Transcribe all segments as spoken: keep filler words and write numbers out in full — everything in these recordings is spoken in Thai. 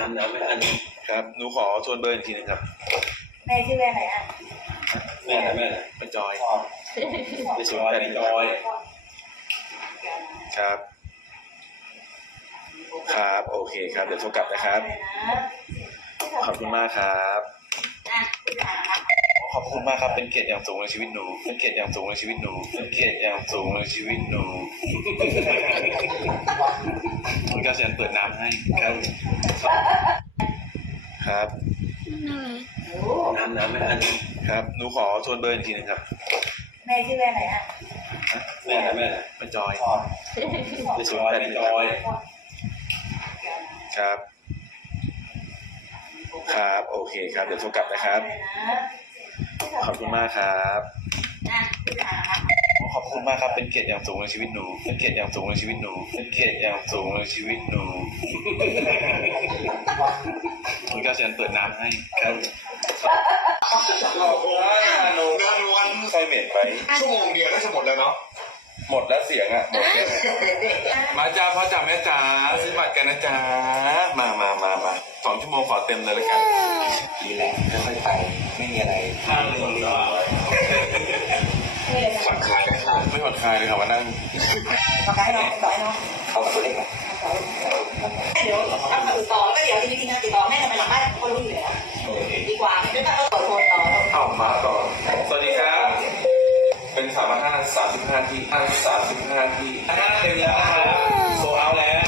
น้ำน้ำไม่อันครับหนูขอชวนเบอร์อีกทีนึงครับแม่ชื่อแม่ไหนอ่ะแม่ไหนแม่ไหนเป็นจอยเป็นจอยเป็นจอยครับครับโอเคครับเดี๋ยวโทรกลับนะครับขอบคุณมากครับขอบคุณมากครับเป็นเกียรติอย่างสูงในชีวิตหนูเป็นเกียรติอย่างสูงในชีวิตหนูเป็นเกียรติอย่างสูงในชีวิตหนูคุณก้าวเชิญเปิดน้ำให้ครับครับน้ำน้ำไม่อันครับหนูขอชวนเบอร์อีกทีนึงครับแม่ชื่อแม่ไหนอ่ะแม่ไหนแม่ไหนเป็นจอยเป็นจอยเป็นจอยครับครับโอเคครับเดี๋ยวโทรกลับนะครับขอบคุณมากครับขอบคุณมากครับเป็นเกียรติอย่างสูงในชีวิตหนูเป็นเกียรติอย่างสูงในชีวิตหนูเป็นเกียรติอย่างสูงในชีวิตหนูคุณก้าวเชิญเปิดน้ำให้ครับหลอกว่าหนูนวลใส่เหม็นไปชั่วโมงเดียวก็จะหมดแล้วเนาะหมดแล้วเสียงอ่ะหมดแล้วมาจ้าพ่อจ๋าแม่จ๋าซื้อบัตรกันนะจ๊ะมามามามาสองชั่วโมงขอเต็มเลยแล้วกันดีแหละค่อยๆไปไม่มีอะไรห้ามรีบผ่อนคลายนะครับไม่ผ่อนคลายเลยครับมานั่งต่อไปเนาะต่อไปเนาะเอาตัวเล็กมาเดี๋ยวถ้าติดต่อก็เดี๋ยวทีนี้นะติดต่อแม่ทำไมหลังบ้านคนรู้อยู่แล้วดีกว่าไม่ต้องต่อโทรต่อเอามาต่อสวัสดีครับเป็นสามพันห้าสามสิบห้าที่ห้าสามสิบห้าที่ห้าเต็มแล้วนะครับโซเอาแล้ว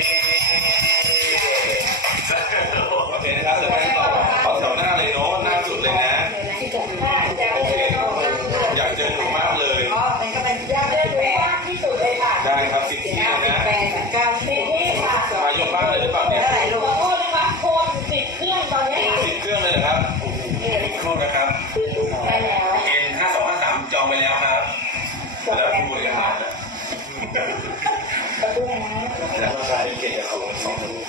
โอเคนะครับเดี๋ยวไปต่อเอาแถวหน้าเลยเนาะหน้าสุดเลยนะโอเคอยากเจอหนูมากเลยอ๋อมันก็เป็นยากที่สุดที่สุดเลยค่ะได้ครับสิบที่นะแปดเก้าสิบที่ค่ะมายกบ้านเลยหรือเปล่าเนี่ยเท่าไหร่ลูกโทษนะคะโคนสิบเครื่องตอนนี้สิบเครื่องเลยนะครับสิบเครื่องนะครับใช่แล้วเอ็นห้าสองห้าสามจองไปแล้วครับแล้วผู้บริหารนะประตูไหนนะแล้วก็ใช้เกียรติของสองคน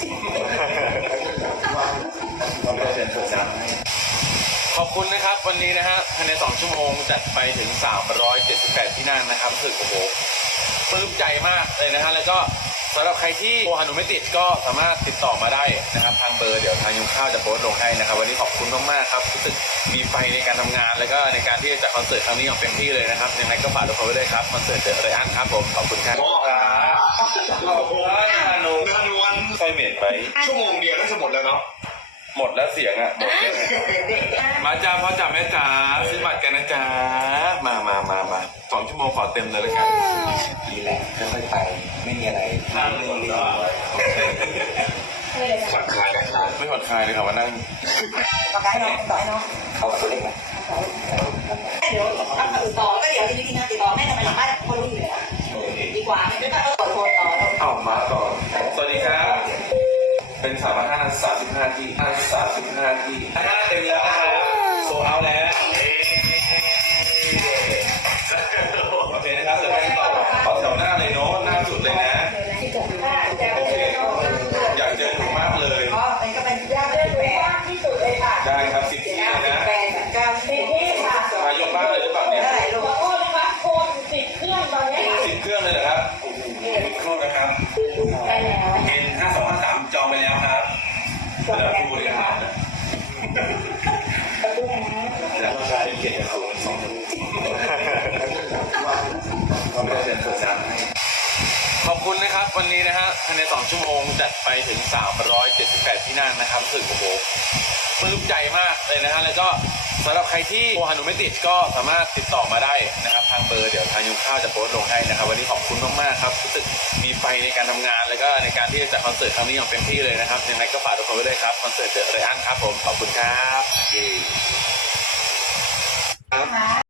เราไม่ได้เชิญเปิดน้ำให้ขอบคุณนะครับวันนี้นะฮะภายในสองชั่วโมงจัดไปถึงสามร้อยเจ็ดสิบแปดที่นั่งนะครับรู้สึกโอ้โหปลื้มใจมากเลยนะฮะแล้วก็สำหรับใครที่โทรหาหนูไม่ติดก็สามารถติดต่อมาได้นะครับทางเบอร์เดี๋ยวทางยุงข้าวจะโพสต์ลงให้นะครับวันนี้ขอบคุณมากๆครับรู้สึกมีไฟในการทำงานแล้วก็ในการที่จะจัดคอนเสิร์ตครั้งนี้อย่างเต็มที่เลยนะครับยังไงก็ฝากทุกคนไว้ด้วยครับคอนเสิร์ตเดอะไรอันครับผมขอบคุณครับหลอกว่าหนูนวลใส่เหม็นไปชั่วโมงเดียวก็จะหมดแล้วเนาะหมดแล้วเสียงอ่ะหมดแล้วมาจ้าพ่อจ๋าแม่จ๋าซื้อบัตรกันนะจ๊ะมามามามาสองชั่วโมงขอเต็มเลยแล้วกันดีแหละค่อยๆไปไม่มีอะไรห้ามรีบผ่อนคลายนะครับไม่ผ่อนคลายเลยครับมานั่งต่อไปเนาะต่อไปเนาะเอาตัวเล็กมาเดี๋ยวถ้าติดต่อก็เดี๋ยวทีนี้นะติดต่อแม่ทำไมหลังบ้านคนรู้อยู่แล้วดีกว่าไม่ต้องต่อโทรต่อเอามาต่อสวัสดีครับเป็นสามพันห้าสามสิบห้าที่ห้าสามสิบห้าที่ห้าเต็มแล้วนะครับโซเอาแล้วโอเคนะครับเดี๋ยวไปต่อเอาแถวหน้าเลยเนาะหน้าสุดเลยนะโอเคอยากเจอหนูมากเลยอ๋อมันก็เป็นยากที่สุดเลยค่ะได้ครับสิบที่นะแปดเก้าสิบที่ค่ะมายกบ้านเลยหรือเปล่าเนี่ยเท่าไหร่ลูกโทษนะคะโคนสิบเครื่องตอนนี้สิบเครื่องเลยเหรอครับสิบเครื่องนะครับใช่แล้วเอ็นห้าสองห้าสามจองไปแล้วครับแล้วผู้บริหารนะประตูไหนนะแล้วก็ใช้เกียรติของสองคนเราไม่ได้เชิญเปิดน้ำให้ขอบคุณนะครับวันนี้นะฮะภายในสองชั่วโมงจัดไปถึงสามร้อยเจ็ดสิบแปดที่นั่งนะครับรู้สึกโอ้โหปลื้มใจมากเลยนะฮะแล้วก็สำหรับใครที่โทรหาหนูไม่ติดก็สามารถติดต่อมาได้นะครับทางเบอร์เดี๋ยวทางยุงข้าวจะโพสต์ลงให้นะครับวันนี้ขอบคุณมากๆครับรู้สึกมีไฟในการทำงานแล้วก็ในการที่จะจัดคอนเสิร์ตครั้งนี้อย่างเต็มที่เลยนะครับยังไงก็ฝากทุกคนไว้ด้วยครับคอนเสิร์ตเดอะไรอันครับผมขอบคุณครับ